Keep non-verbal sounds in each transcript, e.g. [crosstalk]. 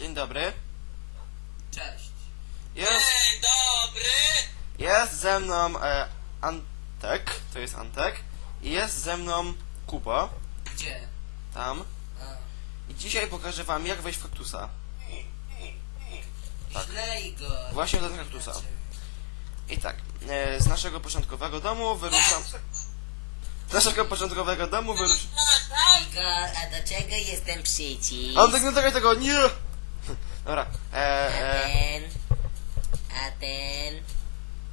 Dzień dobry. Cześć. Jest, Dzień dobry! jest ze mną e, Antek, to jest Antek. I jest ze mną Kuba, Gdzie? tam. A, I dzisiaj pokażę wam jak wejść w kaktusa. Tak. Ślej go. Właśnie do kaktusa. I tak, e, z naszego początkowego domu wyruszam... Z naszego początkowego domu wyruszam... Igor, a do czego jest ten przycisk? Antek, nie dotykaj tego, nie! Dobra, A e, e, ten? A ten?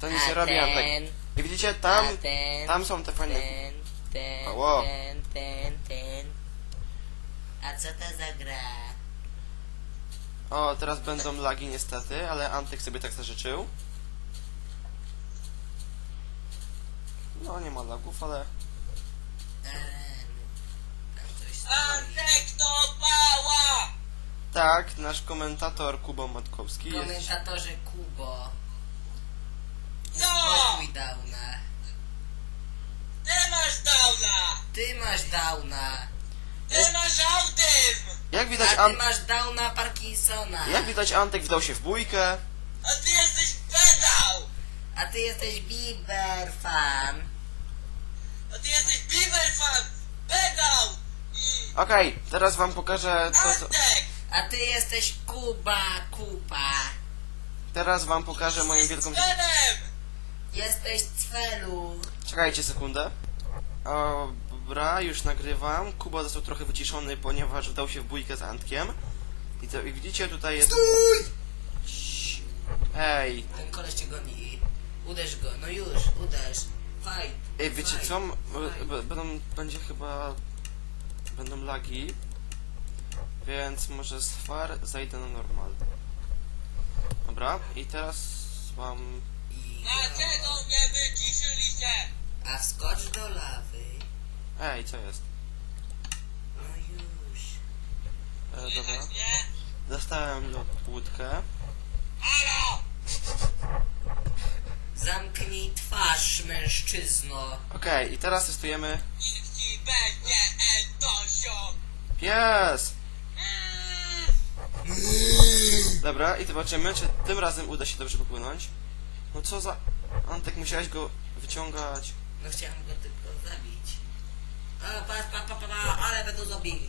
to nic a nie robi Antek. ten? I widzicie, tam, a ten? tam są te fajne... Ten, ten, Ło. ten, ten, ten. A co to za gra? O, teraz będą lagi niestety, ale Antek sobie tak zażyczył. No, nie ma lagów, ale... Em, Tam coś stoi. Tak, nasz komentator Kuba Matkowski jest... Komentatorze Kubo. No! Spokój Downa. Ty masz downa! Ty masz Downa. Ty masz autyzm! Jak A widać, ty An... masz Downa Parkinsona. Jak widać, Antek wdał się w bójkę. A ty jesteś pedał! A ty jesteś Bieber fan. A ty jesteś Beaver fan! Pedał! I... Okej, teraz wam pokażę to, co... Antek! A ty jesteś Kuba Kupa. Teraz wam pokażę moją wielką... Penem! Jesteś Cwelu. Czekajcie sekundę. Dobra, już nagrywam. Kuba został trochę wyciszony, ponieważ wdał się w bójkę z Antkiem. I, to, i widzicie, tutaj jest... Cii. Hej, Ten koleś cię goni. Uderz go, no już, uderz. Fajt. Ej, wiecie co? B- Będą, będzie chyba... Będą lagi. Więc może z far zajdę na normal. Dobra, i teraz mam... I Dlaczego go. mnie wyciszyliście? A wskocz do lawy. Ej, co jest? No już. E, dobra. Dostałem łódkę. Halo! Zamknij twarz, mężczyzno. Okej, i teraz testujemy... Nikt ci będzie Entosią! Pies! Dobra, i zobaczymy, czy tym razem uda się dobrze popłynąć. No co za... Antek, musiałeś go wyciągać. No chciałem go tylko zabić. O, patrz, pa, pa, pa, pa, ale będą zabili.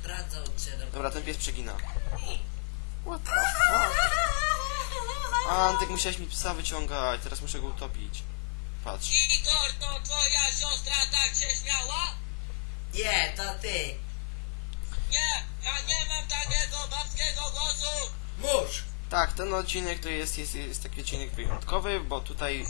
Zdradzał cię. do- Dobra, ten pies przegina. What the fuck? A, Antek, musiałeś mi psa wyciągać, teraz muszę go utopić. Patrz. Igor, to twoja siostra tak się śmiała? Nie, to ty. Nie, ja nie mam takiego babskiego głosu! Mórz. Tak, ten odcinek to jest, jest, jest taki odcinek wyjątkowy, bo tutaj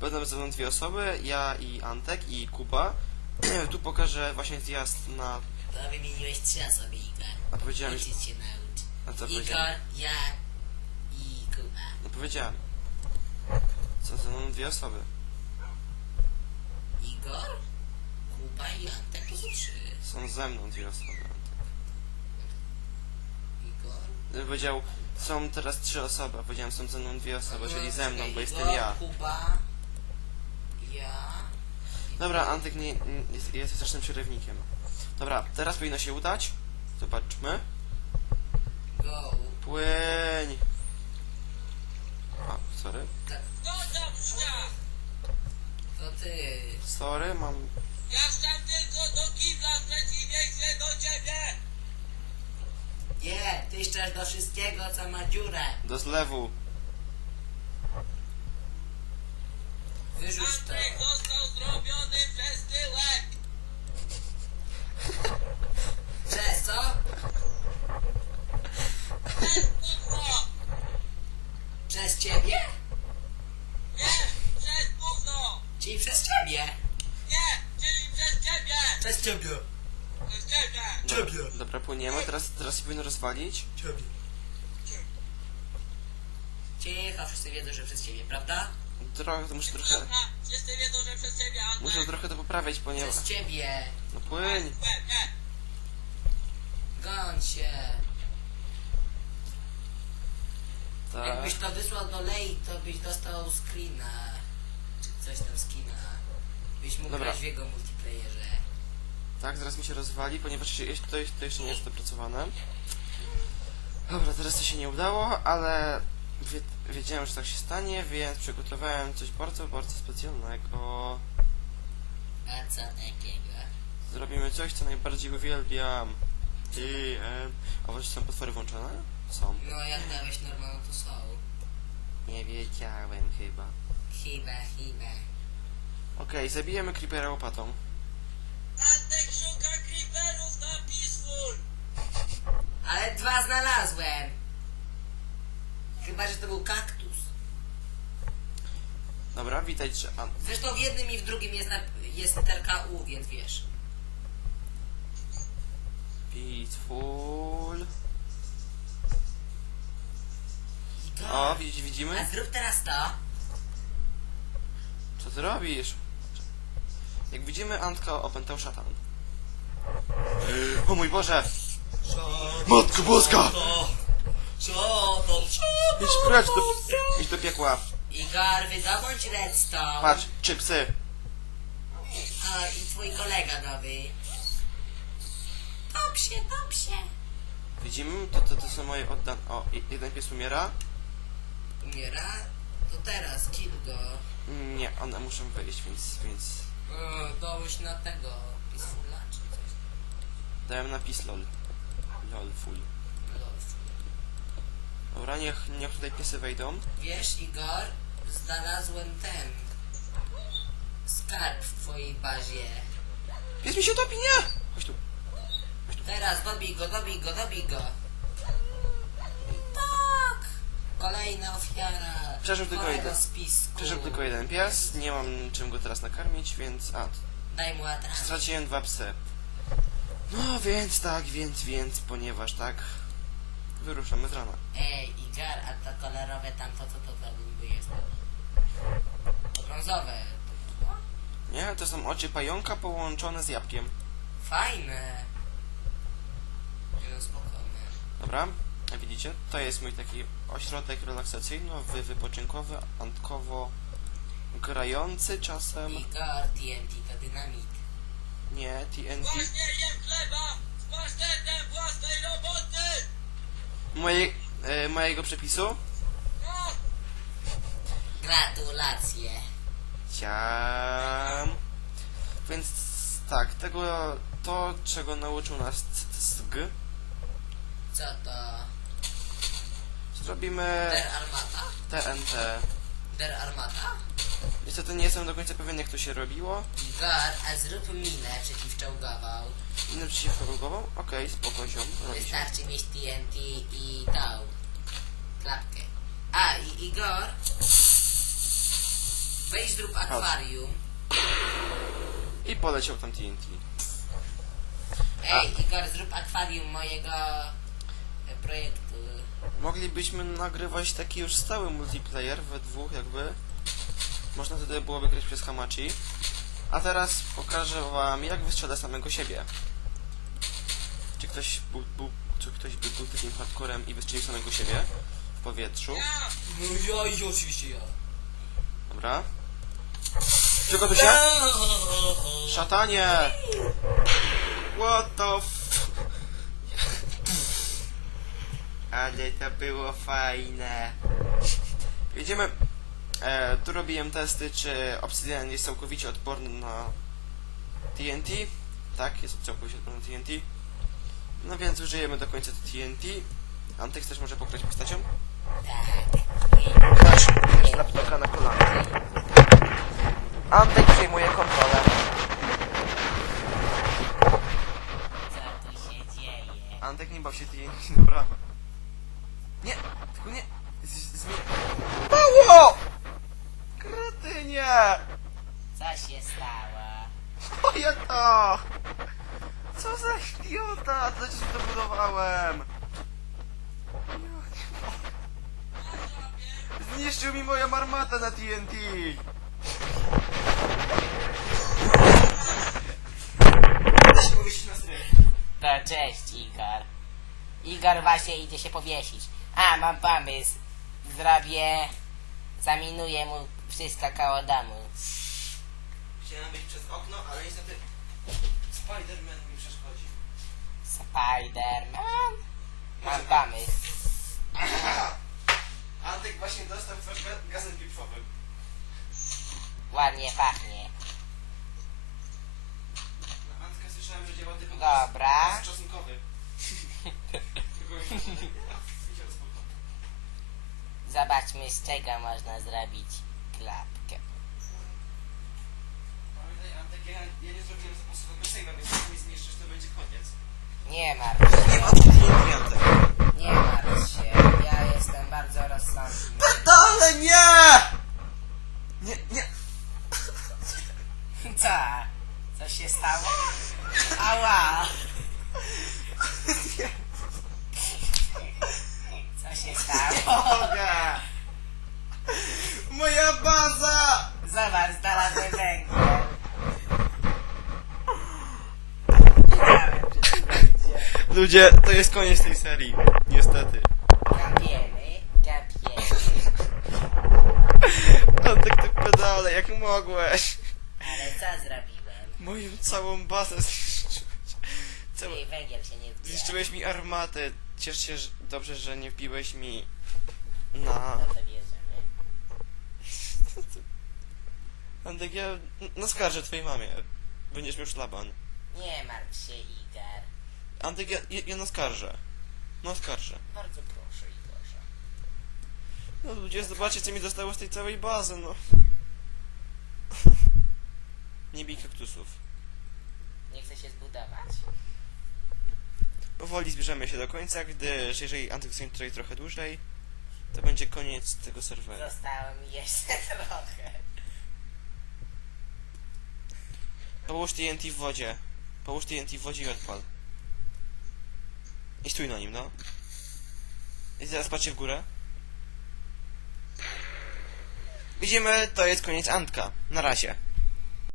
będą ze mną dwie osoby, ja i Antek i Kuba. [clears throat] tu pokażę właśnie zjazd na... To wymieniłeś trzy osoby, Igor. A powiedziałem. Musisz się nauczyć. A co Igor, powiedziałem? ja i Kuba. No powiedziałem. Są ze mną dwie osoby. Igor, Kuba i Antek i trzy. Są ze mną dwie osoby. Powiedział, są teraz trzy osoby, a powiedziałem, są ze mną dwie osoby, czyli ze mną, bo jestem ja. Kuba, ja. Dobra, Antek nie, nie, jest, jest strasznym przerywnikiem. Dobra, teraz powinno się udać. Zobaczmy. Go. Płyń! A, sorry. Tak, No dobrze! to ty. Sorry, mam... Ja chcę tylko do kibla w przeciwieństwie do ciebie! Nie, ty szczerz do wszystkiego, co ma dziurę. do zlewu. Wyrzuć to. Antek został zrobiony przez tyłek! Przez co? Przez gówno! Przez ciebie? Nie, przez gówno! Czyli przez ciebie. Nie, czyli przez ciebie! Przez ciebie. Przez ciebie! Ciebie. Dobra, płyniemy, teraz, teraz się powinno rozwalić. Ciebie. Cicho, wszyscy wiedzą, że przez ciebie, prawda? Trochę, to muszę trochę... Dobra, wszyscy wiedzą, że przez ciebie, Antek! Muszę trochę to poprawiać, ponieważ... Przez ciebie. No płyń! Nie, nie. Goń się. Tak. Jakbyś to wysłał do Lei, to byś dostał screena. Czy coś tam skina. Byś mógł Dobra. grać w jego multiplayerze. Tak, zaraz mi się rozwali, ponieważ jeszcze- to, to jeszcze nie jest dopracowane. Dobra, teraz to się nie udało, ale wie, wiedziałem, że tak się stanie, więc przygotowałem coś bardzo, bardzo specjalnego. A co takiego? Zrobimy coś, co najbardziej uwielbiam. I, e, a właśnie są potwory włączone? Są. No jak dałeś normalną to są. Nie wiedziałem chyba. Chyba, chyba. Okej, zabijemy creepera łopatą. Antek szuka creeperów na Peaceful! Ale dwa znalazłem. Chyba, że to był kaktus. Dobra, widać, że... A, Zresztą w jednym i w drugim jest, na, jest literka U, więc wiesz. I to- O, widzisz, A widzimy? zrób teraz to. Co ty robisz? Jak widzimy, Antka opętał szatan. O mój Boże! Matko Boska! Co? Idź precz do, idź do piekła. Igor, wydobądź redstone. Patrz, chipsy. A, i twój kolega nowy. Top się, top się. Widzimy? To, to, to są moje oddan... O, i- jeden pies umiera. Umiera? To teraz, kill go. Nie, one muszą wyjść, więc, więc... Dołóż na tego, Peacefula czy coś. Dałem napis lol. Lol, full. Dobra, niech, niech tutaj piesy wejdą. Wiesz, Igor, znalazłem ten skarb w twojej bazie. Pies mi się topi, nie! Chodź tu. Teraz dobij go, dobij go, dobij go. Tak! Kolejna ofiara. Przeżył tylko jeden. spisku. Przeżył tylko jeden pies, nie mam czym go teraz nakarmić, więc... A, Daj mu atrakt. straciłem dwa psy. No, więc tak, więc, więc, ponieważ tak... Wyruszamy z rana. Ej, Igor, a to kolorowe tamto, co to za niby jest? To brązowe. To- Nie, to są oczy pająka połączone z jabłkiem. Fajne. No spokojne. Dobra, a widzicie? To jest mój taki ośrodek relaksacyjno, wypoczynkowy, antkowo grający czasem. Igor, TNT to dynamit. Nie, TNT. Właśnie jem chleba z pasztetem własnej roboty! Moje, e, mojego przepisu? Gratulacje. Ciam. Więc tak, tego, to czego nauczył nas CSG, Co to? zrobimy Der Armata? TNT. Der Armata? Niestety nie jestem do końca pewien jak to się robiło. Igor, a zrób minę przeciwczołgową. Inny przeciwko głową? Okej, spoko ziom, robi się. Wystarczy mieć TNT i tą klapkę. A, i Igor, weź zrób akwarium. I poleciał tam TNT. Ej, Igor, zrób akwarium mojego e, projektu. Moglibyśmy nagrywać taki już stały multiplayer we dwóch jakby. Można wtedy byłoby grać przez Hamachi. A teraz pokażę wam jak wystrzelę samego siebie. Czy ktoś był, był, czy ktoś by był takim hardcorem i wystrzelił samego siebie w powietrzu? No ja i oczywiście ja. Dobra. Czego tu się? Szatanie! What the f... Ale to było fajne. Jedziemy. E, tu robiłem testy, czy obsydian jest całkowicie odporny na TNT. Tak, jest całkowicie odporny na TNT. No więc użyjemy do końca TNT. Antek też może pokrać postacią? Tak. Masz, masz laptopa na kolana. Antek przejmuje kontrolę. Co tu się dzieje? Antek nie baw się TNT, dobra. Nie, tylko nie. Z- Zmień. Mało! Kretynie! Co się stało? Moje to! Co za idiota! Co ci dobudowałem? Zniszczył mi moją armatę na TNT! Da się powiesić na strych. To cześć Igor. Igor właśnie idzie się powiesić. A, mam pomysł. Zrobię... Zaminuję mu wszystko koło domu. Chciałem być przez okno, ale niestety Spider-Man mi przeszkodzi. Spider-Man? Mam pomysł. Antek właśnie dostał flaszkę gazem pieprzowym. Ładnie pachnie. Na Antka słyszałem, że działa [laughs] tylko gaz- Dobra. gaz czosnkowy. Tylko- Zobaczmy z czego można zrobić klapkę. Pamiętaj Antek, ja, ja nie zrobiłem zapasowego save'a, więc jak mi zniszczysz, to będzie koniec. Nie martw się. Nie martw się. Jestem bardzo rozsądny. Pedale, nie! Nie, nie. [laughs] Co? Co się stało? Ała! Co się stało? Boga! Moja baza! Zobacz, znalazłem węgiel. Wiedziałem, że tu będzie. Ludzie, to jest koniec tej serii. Niestety. Kapiemy, kapiemy. Antek, te pedale, jak mogłeś? Ale co zrobiłem? Moją całą bazę zniszczyłeś. Całe... Czyli węgiel się nie zbiera. Zniszczyłeś mi armatę. Ciesz się że... dobrze, że nie wbiłeś mi na... No to bierzemy. Antek, ja naskarżę twojej mamie. Będziesz miał szlaban. Nie martw się, Igar. Antek, ja, ja, ja naskarżę. Naskarżę. Bardzo proszę, Igorze. No ludzie, zobaczcie co mi zostało z tej całej bazy, no. Nie bij kaktusów. Nie chce się zbudować? Powoli zbierzemy się do końca, gdyż jeżeli Antek zostanie tutaj trochę dłużej, to będzie koniec tego serwera. Zostało mi jeszcze [laughs] trochę. Połóż TNT w wodzie. Połóż TNT w wodzie i odpal. I stój na nim, no. I teraz patrzcie w górę. Widzimy, to jest koniec Antka. Na razie.